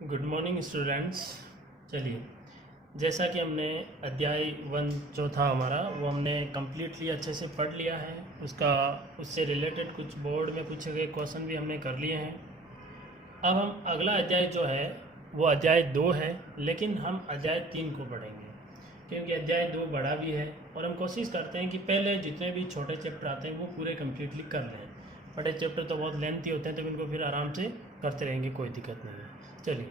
Good morning students. चलिए, जैसा कि हमने अध्याय 1 जो था हमारा वो हमने कम्प्लीटली अच्छे से पढ़ लिया है। उससे रिलेटेड कुछ बोर्ड में पूछे गए क्वेश्चन भी हमने कर लिए हैं। अब हम अगला अध्याय जो है वो अध्याय 2 है, लेकिन हम अध्याय 3 को पढ़ेंगे क्योंकि अध्याय 2 बड़ा भी है और हम कोशिश करते हैं कि पहले जितने भी छोटे चैप्टर आते हैं वो पूरे कम्प्लीटली कर लें। बड़े चैप्टर तो बहुत लेंथी होते हैं तो इनको फिर आराम से करते रहेंगे, कोई दिक्कत नहीं है। चलिए,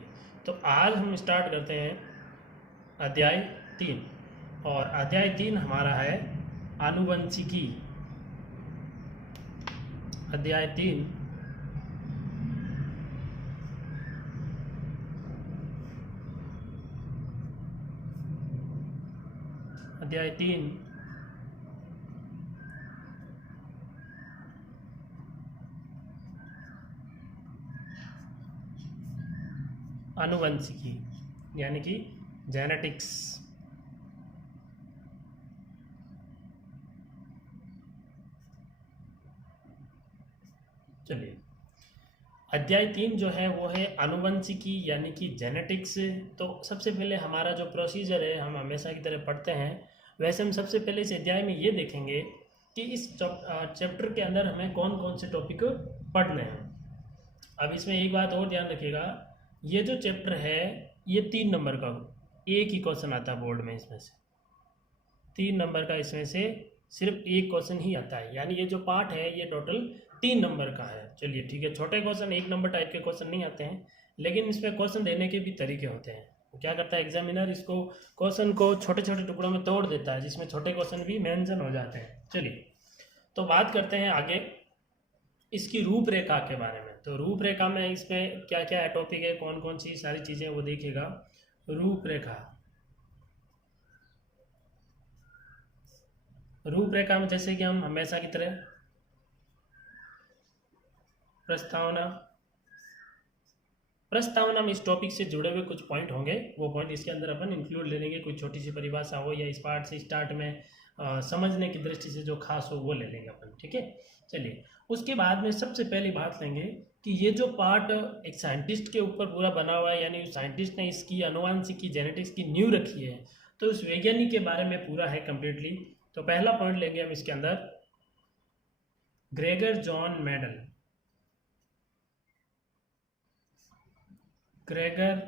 तो आज हम स्टार्ट करते हैं अध्याय 3 और अध्याय 3 हमारा है आनुवंशिकी। अध्याय 3 अध्याय 3 आनुवंशिकी यानी कि जेनेटिक्स। चलिए, अध्याय 3 जो है वो है आनुवंशिकी यानी कि जेनेटिक्स। तो सबसे पहले हमारा जो प्रोसीजर है, हम हमेशा की तरह पढ़ते हैं वैसे हम सबसे पहले इस अध्याय में ये देखेंगे कि इस चैप्टर के अंदर हमें कौन कौन से टॉपिक पढ़ने हैं। अब इसमें एक बात और ध्यान रखिएगा, ये जो चैप्टर है ये 3 नंबर का एक ही क्वेश्चन आता है बोर्ड में। इसमें से 3 नंबर का इसमें से सिर्फ एक क्वेश्चन ही आता है, यानी ये जो पार्ट है ये टोटल 3 नंबर का है। चलिए ठीक है, छोटे क्वेश्चन 1 नंबर टाइप के क्वेश्चन नहीं आते हैं, लेकिन इसमें क्वेश्चन देने के भी तरीके होते हैं। तो क्या करता है एग्जामिनर, इसको क्वेश्चन को छोटे छोटे टुकड़ों में तोड़ देता है जिसमें छोटे क्वेश्चन भी मेंशन हो जाते हैं। चलिए, तो बात करते हैं आगे इसकी रूपरेखा के बारे में। तो रूपरेखा में इसमें क्या क्या है, टॉपिक है, कौन कौन सी सारी चीज़ें वो देखिएगा। रूपरेखा में जैसे कि हम हमेशा की तरह प्रस्तावना में इस टॉपिक से जुड़े हुए कुछ पॉइंट होंगे, वो पॉइंट इसके अंदर अपन इंक्लूड ले लेंगे। कोई छोटी सी परिभाषा हो या इस पार्ट से स्टार्ट में समझने की दृष्टि से जो खास हो वो ले लेंगे अपन, ठीक है। चलिए, उसके बाद में सबसे पहली बात लेंगे कि ये जो पार्ट एक साइंटिस्ट के ऊपर पूरा बना हुआ है, यानी साइंटिस्ट ने इसकी आनुवंशिकी जेनेटिक्स की नींव रखी है, तो उस वैज्ञानिक के बारे में पूरा है कम्प्लीटली। तो पहला पॉइंट लेंगे हम इसके अंदर, Gregor John Mendel. Gregor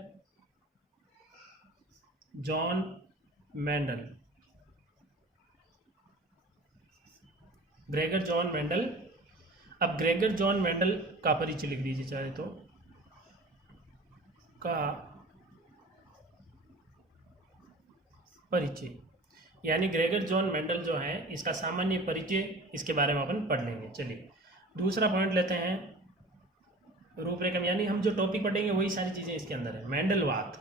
John Mendel, Gregor John Mendel. अब ग्रेगर जॉन मेंडल का परिचय लिख दीजिए चाहे तो, का परिचय, यानी ग्रेगर जॉन मेंडल जो है इसका सामान्य परिचय, इसके बारे में अपन पढ़ लेंगे। चलिए, दूसरा पॉइंट लेते हैं रूपरेखा में, यानी हम जो टॉपिक पढ़ेंगे वही सारी चीज़ें इसके अंदर है। मेंडलवाद,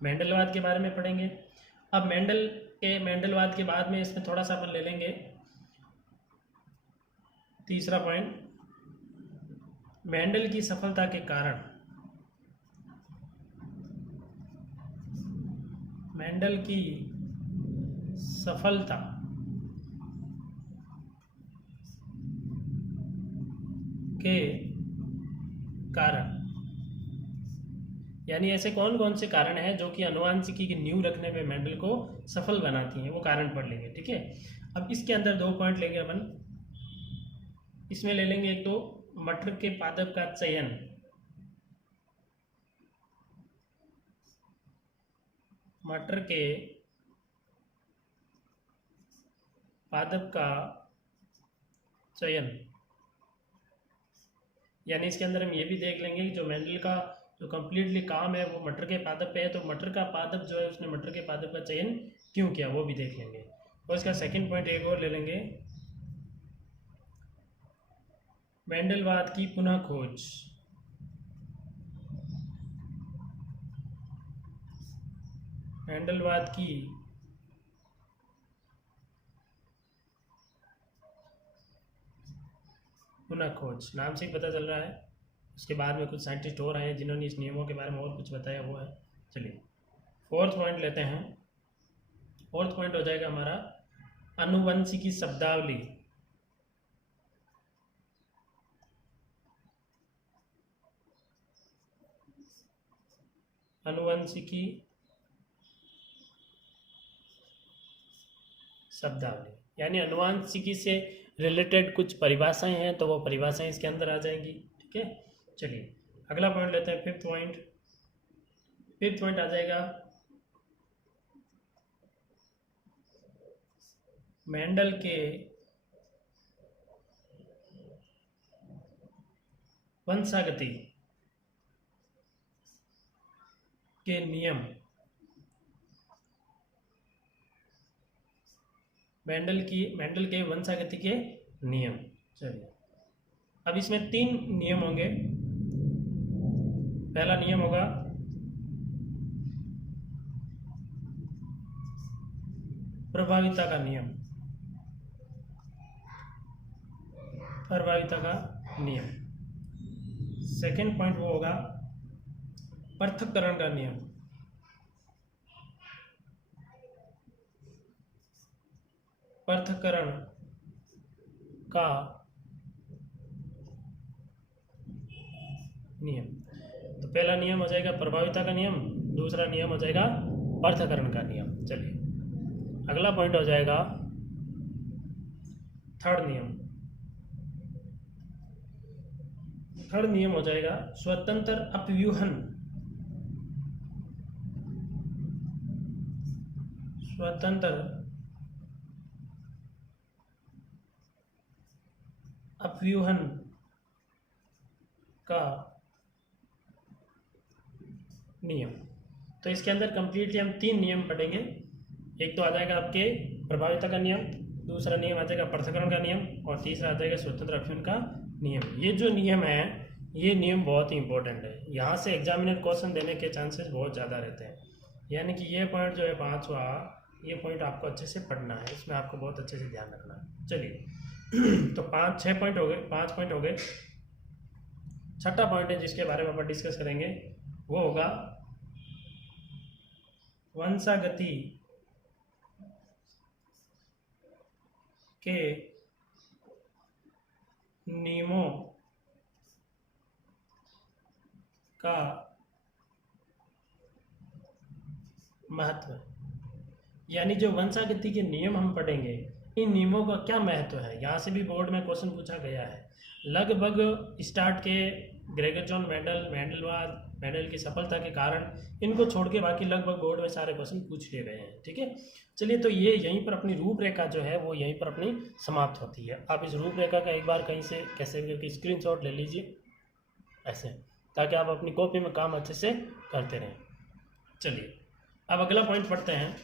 मेंडलवाद के बारे में पढ़ेंगे। अब मेंडलवाद के बाद में इसमें थोड़ा सा अपन ले लेंगे तीसरा पॉइंट, मेंडल की सफलता के कारण। मेंडल की सफलता के कारण, यानी ऐसे कौन कौन से कारण हैं जो कि आनुवंशिकी की नींव रखने में मेंडल को सफल बनाती हैं, वो कारण पढ़ लेंगे, ठीक है। अब इसके अंदर 2 पॉइंट लेंगे अपन। इसमें ले लेंगे एक तो मटर के पादप का चयन, मटर के पादप का चयन, यानी इसके अंदर हम ये भी देख लेंगे कि जो मेंडल का जो कम्प्लीटली काम है वो मटर के पादप पे है, तो मटर का पादप जो है उसने मटर के पादप का चयन क्यों किया वो भी देख लेंगे। और इसका सेकंड पॉइंट एक और ले लेंगे, मेंडलवाद की पुनः खोज। मेंडलवाद की पुनः खोज, नाम से ही पता चल रहा है। उसके बाद में कुछ साइंटिस्ट और आए हैं जिन्होंने इस नियमों के बारे में और कुछ बताया हुआ है। चलिए, 4th पॉइंट लेते हैं। 4th पॉइंट हो जाएगा हमारा आनुवंशिकी शब्दावली। आनुवंशिकी शब्दावली, यानी आनुवंशिकी से रिलेटेड कुछ परिभाषाएं हैं तो वो परिभाषाएं इसके अंदर आ जाएंगी। ठीक है, चलिए अगला पॉइंट लेते हैं, फिफ्थ पॉइंट आ जाएगा मेंडल के वंशागति के नियम। मेंडल के वंशागति के नियम। चलिए अब इसमें 3 नियम होंगे। पहला नियम होगा प्रभाविता का नियम। सेकंड पॉइंट वो होगा पृथक्करण का नियम। पृथक्करण का नियम। तो पहला नियम हो जाएगा प्रभाविता का नियम, दूसरा नियम हो जाएगा पृथक्करण का नियम। चलिए अगला पॉइंट हो जाएगा थर्ड नियम हो जाएगा स्वतंत्र अपव्यूहन। स्वतंत्र अपव्यूहन का नियम। तो इसके अंदर कंप्लीटली हम 3 नियम पढ़ेंगे। एक तो आ जाएगा आपके प्रभाविता का नियम, दूसरा नियम आ जाएगा पृथक्करण का नियम, और तीसरा आ जाएगा स्वतंत्र अपव्यूहन का नियम। ये जो नियम है, ये नियम बहुत ही इंपॉर्टेंट है। यहाँ से एग्जामिनर क्वेश्चन देने के चांसेस बहुत ज़्यादा रहते हैं। यानी कि ये पॉइंट जो है 5वां, ये पॉइंट आपको अच्छे से पढ़ना है, इसमें आपको बहुत अच्छे से ध्यान रखना है। चलिए तो 5 पॉइंट हो गए। छठा पॉइंट है जिसके बारे में अपन डिस्कस करेंगे, वो होगा वंशागति के नियमों का महत्व। यानी जो वंशागति के नियम हम पढ़ेंगे, इन नियमों का क्या महत्व है। यहाँ से भी बोर्ड में क्वेश्चन पूछा गया है। लगभग स्टार्ट के ग्रेगर जॉन मेंडल की सफलता के कारण इनको छोड़ के बाकी लगभग बोर्ड में सारे क्वेश्चन पूछ लिए गए हैं। ठीक है, चलिए तो ये यहीं पर अपनी रूपरेखा जो है वो यहीं पर अपनी समाप्त होती है। आप इस रूपरेखा का एक बार कहीं से कैसे करके स्क्रीनशॉट ले लीजिए ऐसे, ताकि आप अपनी कॉपी में काम अच्छे से करते रहें। चलिए अब अगला पॉइंट पढ़ते हैं।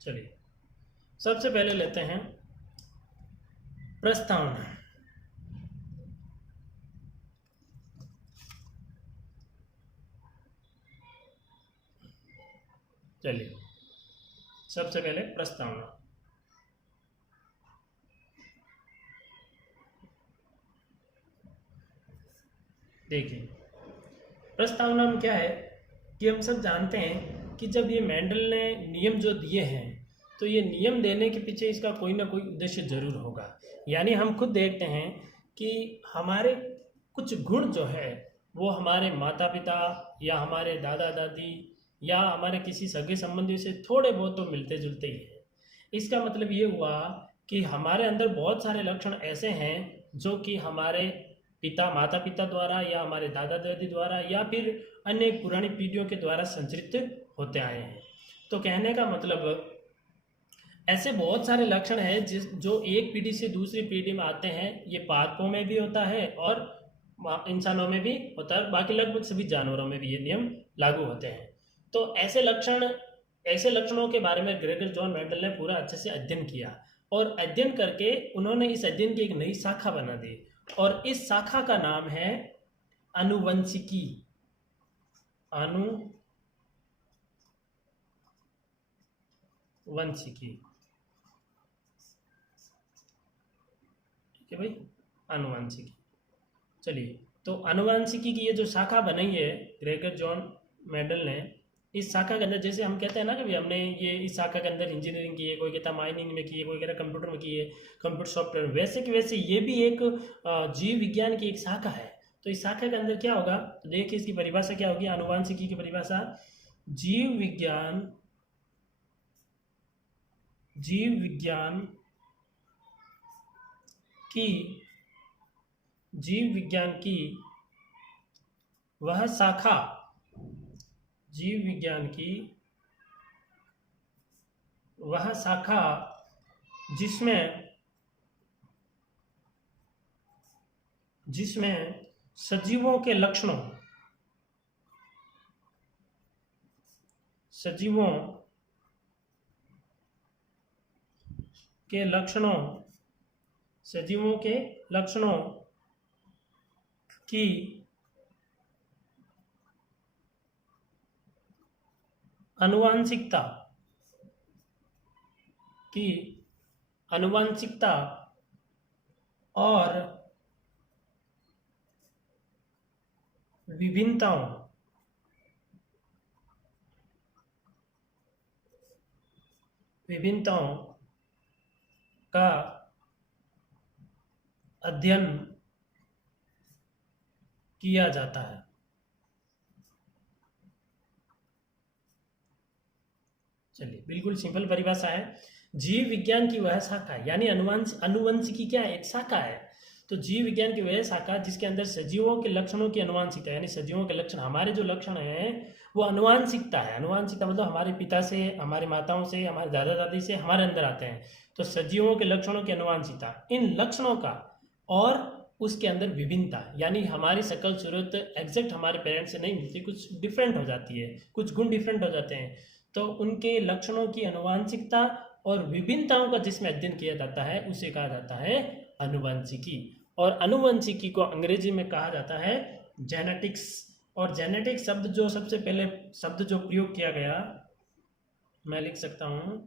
चलिए सबसे पहले लेते हैं प्रस्तावना। चलिए सबसे पहले प्रस्तावना। देखिए प्रस्तावना में क्या है कि हम सब जानते हैं कि जब ये मेंडल ने नियम जो दिए हैं, तो ये नियम देने के पीछे इसका कोई ना कोई उद्देश्य जरूर होगा। यानी हम खुद देखते हैं कि हमारे कुछ गुण जो है वो हमारे माता पिता या हमारे दादा दादी या हमारे किसी सगे संबंधी से थोड़े बहुत तो मिलते जुलते ही हैं। इसका मतलब ये हुआ कि हमारे अंदर बहुत सारे लक्षण ऐसे हैं जो कि हमारे माता पिता द्वारा या हमारे दादा दादी द्वारा या फिर अन्य पुरानी पीढ़ियों के द्वारा संचरित होते आए हैं। तो कहने का मतलब ऐसे बहुत सारे लक्षण हैं जो एक पीढ़ी से दूसरी पीढ़ी में आते हैं। ये पादपों में भी होता है और इंसानों में भी होता है, बाकी लगभग सभी जानवरों में भी ये नियम लागू होते हैं। तो ऐसे लक्षणों के बारे में ग्रेगर जॉन मेंडल ने पूरा अच्छे से अध्ययन किया, और अध्ययन करके उन्होंने इस अध्ययन की एक नई शाखा बना दी, और इस शाखा का नाम है आनुवंशिकी। ठीक है भाई, आनुवंशिकी। चलिए तो आनुवंशिकी की ये जो शाखा बनाई है ग्रेगर जॉन मेंडल ने, इस शाखा के अंदर जैसे हम कहते हैं ना कि हमने ये इस शाखा के अंदर इंजीनियरिंग की है, कोई कहता है माइनिंग में की है, कोई कहता है कंप्यूटर में की है, कंप्यूटर सॉफ्टवेयर, वैसे कि वैसे ये भी एक जीव विज्ञान की एक शाखा है। तो इस शाखा के अंदर क्या होगा, तो देखिए इसकी परिभाषा क्या होगी, आनुवांशिकी की परिभाषा, जीव विज्ञान की वह शाखा, जीव विज्ञान की वह शाखा जिसमें सजीवों के लक्षणों की आनुवांशिकता और विभिन्नताओं का अध्ययन किया जाता है। चलिए, बिल्कुल सिंपल परिभाषा है। जीव विज्ञान की वह शाखा, यानी अनुवंशिकी क्या है, एक शाखा है। तो जीव विज्ञान की वह शाखा जिसके अंदर सजीवों के लक्षणों की अनुवांशिकता, यानी सजीवों के लक्षण, हमारे जो लक्षण हैं वो अनुवांशिकता है। अनुवांशिकता मतलब हमारे पिता से, हमारी माताओं से, हमारे दादा दादी से हमारे अंदर आते हैं। तो सजीवों के लक्षणों की अनुवांशिकता, इन लक्षणों का और उसके अंदर विभिन्नता, यानी हमारी शकल सूरत एग्जैक्ट हमारे पेरेंट्स से नहीं मिलती, कुछ डिफरेंट हो जाती है, कुछ गुण डिफरेंट हो जाते हैं। तो उनके लक्षणों की अनुवांशिकता और विभिन्नताओं का जिसमें अध्ययन किया जाता है उसे कहा जाता है अनुवंशिकी। और अनुवंशिकी को अंग्रेजी में कहा जाता है जेनेटिक्स। और जेनेटिक शब्द जो सबसे पहले शब्द जो प्रयोग किया गया, मैं लिख सकता हूं,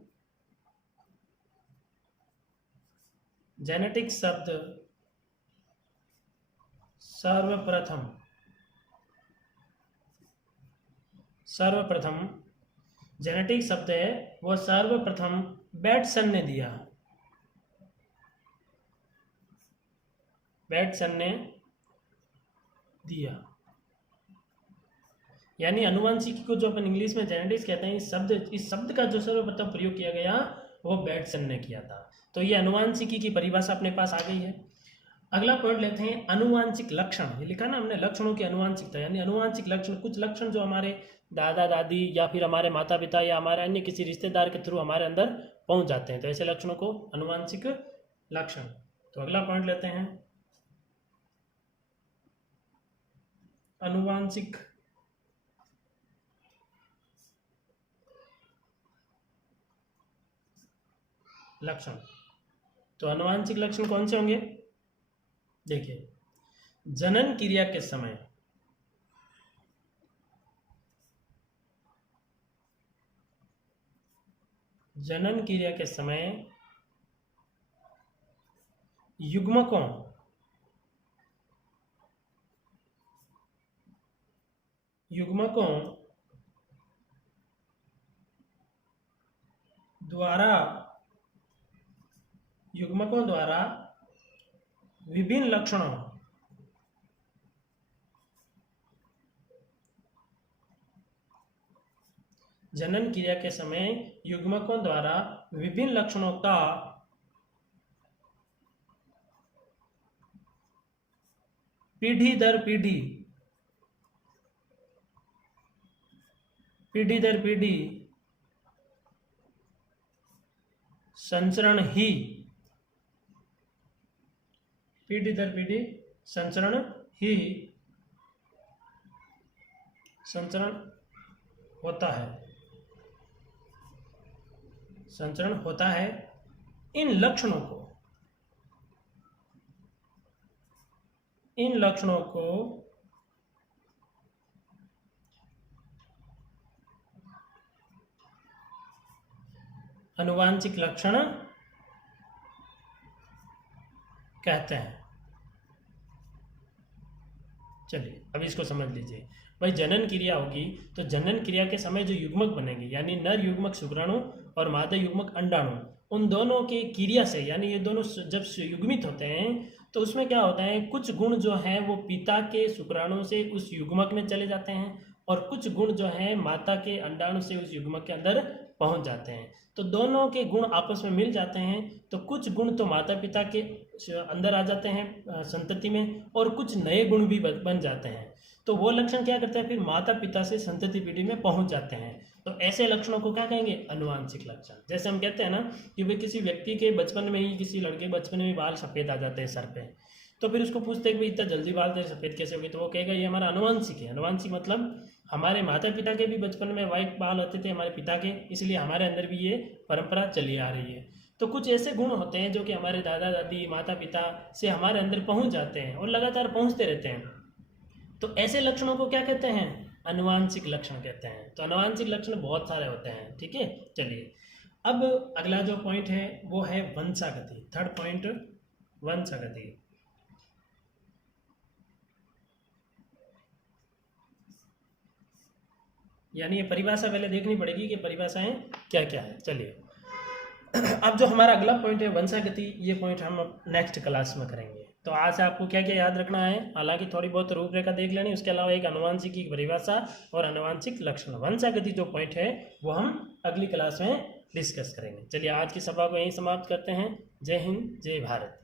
जेनेटिक शब्द सर्वप्रथम जेनेटिक शब्द है वह सर्वप्रथम बैटसन ने दिया। यानी अनुवांशिकी को जो अपन इंग्लिश में जेनेटिक्स कहते हैं, इस शब्द का जो सर्वप्रथम प्रयोग किया गया वो बैटसन ने किया था। तो ये अनुवांशिकी की परिभाषा अपने पास आ गई है। अगला पॉइंट लेते हैं, अनुवांशिक लक्षण। ये लिखा ना हमने, लक्षणों की अनुवांशिकता, यानी अनुवांशिक लक्षण, कुछ लक्षण जो हमारे दादा दादी या फिर हमारे माता पिता या हमारे अन्य किसी रिश्तेदार के थ्रू हमारे अंदर पहुंच जाते हैं, तो ऐसे लक्षणों को अनुवांशिक लक्षण। तो अगला पॉइंट लेते हैं, अनुवांशिक लक्षण। तो अनुवांशिक लक्षण कौन से होंगे, देखिए, जनन क्रिया के समय युग्मकों द्वारा विभिन्न लक्षणों जनन क्रिया के समय युग्मकों द्वारा विभिन्न लक्षणों का पीढ़ी दर पीढ़ी संचरण होता है। इन लक्षणों को अनुवांशिक लक्षण कहते हैं। चलिए, अब इसको समझ लीजिए। भाई, जनन क्रिया होगी तो जनन क्रिया के समय जो युग्मक बनेंगे, यानी नर युग्मक शुक्राणु और मादा युग्मक अंडाणु, उन दोनों के क्रिया से, यानी ये दोनों जब युग्मित होते हैं तो उसमें क्या होता है, कुछ गुण जो हैं वो पिता के शुक्राणु से उस युग्मक में चले जाते हैं और कुछ गुण जो हैं माता के अंडाणु से उस युग्मक के अंदर पहुंच जाते हैं। तो दोनों के गुण आपस में मिल जाते हैं, तो कुछ गुण तो माता पिता के अंदर आ जाते हैं संतति में, और कुछ नए गुण भी बन जाते हैं। तो वो लक्षण क्या करते हैं, फिर माता पिता से संतति पीढ़ी में पहुंच जाते हैं। तो ऐसे लक्षणों को क्या कहेंगे, अनुवांशिक लक्षण। जैसे हम कहते हैं ना कि भाई किसी व्यक्ति के बचपन में ही, किसी लड़के बचपन में ही बाल सफ़ेद आ जाते हैं सर पे, तो फिर उसको पूछते हैं कि भाई इतना जल्दी बाल तेरे सफ़ेद कैसे हो गए, तो वो कहेगा ये हमारा अनुवांशिक है। अनुवांशिक मतलब हमारे माता पिता के भी बचपन में वाइट बाल होते थे हमारे पिता के, इसलिए हमारे अंदर भी ये परंपरा चली आ रही है। तो कुछ ऐसे गुण होते हैं जो कि हमारे दादा दादी माता पिता से हमारे अंदर पहुंच जाते हैं और लगातार पहुंचते रहते हैं। तो ऐसे लक्षणों को क्या कहते हैं, अनुवांशिक लक्षण कहते हैं। तो अनुवांशिक लक्षण बहुत सारे होते हैं, ठीक है। चलिए अब अगला जो पॉइंट है वो है वंशागति। Third point, वंशागति। यानी ये परिभाषा पहले देखनी पड़ेगी कि परिभाषाएं क्या क्या है। चलिए अब जो हमारा अगला पॉइंट है वंशागति, ये पॉइंट हम नेक्स्ट क्लास में करेंगे। तो आज आपको क्या क्या याद रखना है, हालांकि थोड़ी बहुत रूपरेखा देख लेनी, उसके अलावा एक अनुवांशिक की परिभाषा और अनुवांशिक लक्षण। वंशागति जो पॉइंट है वो हम अगली क्लास में डिस्कस करेंगे। चलिए आज की सभा को यहीं समाप्त करते हैं। जय हिंद, जय भारत।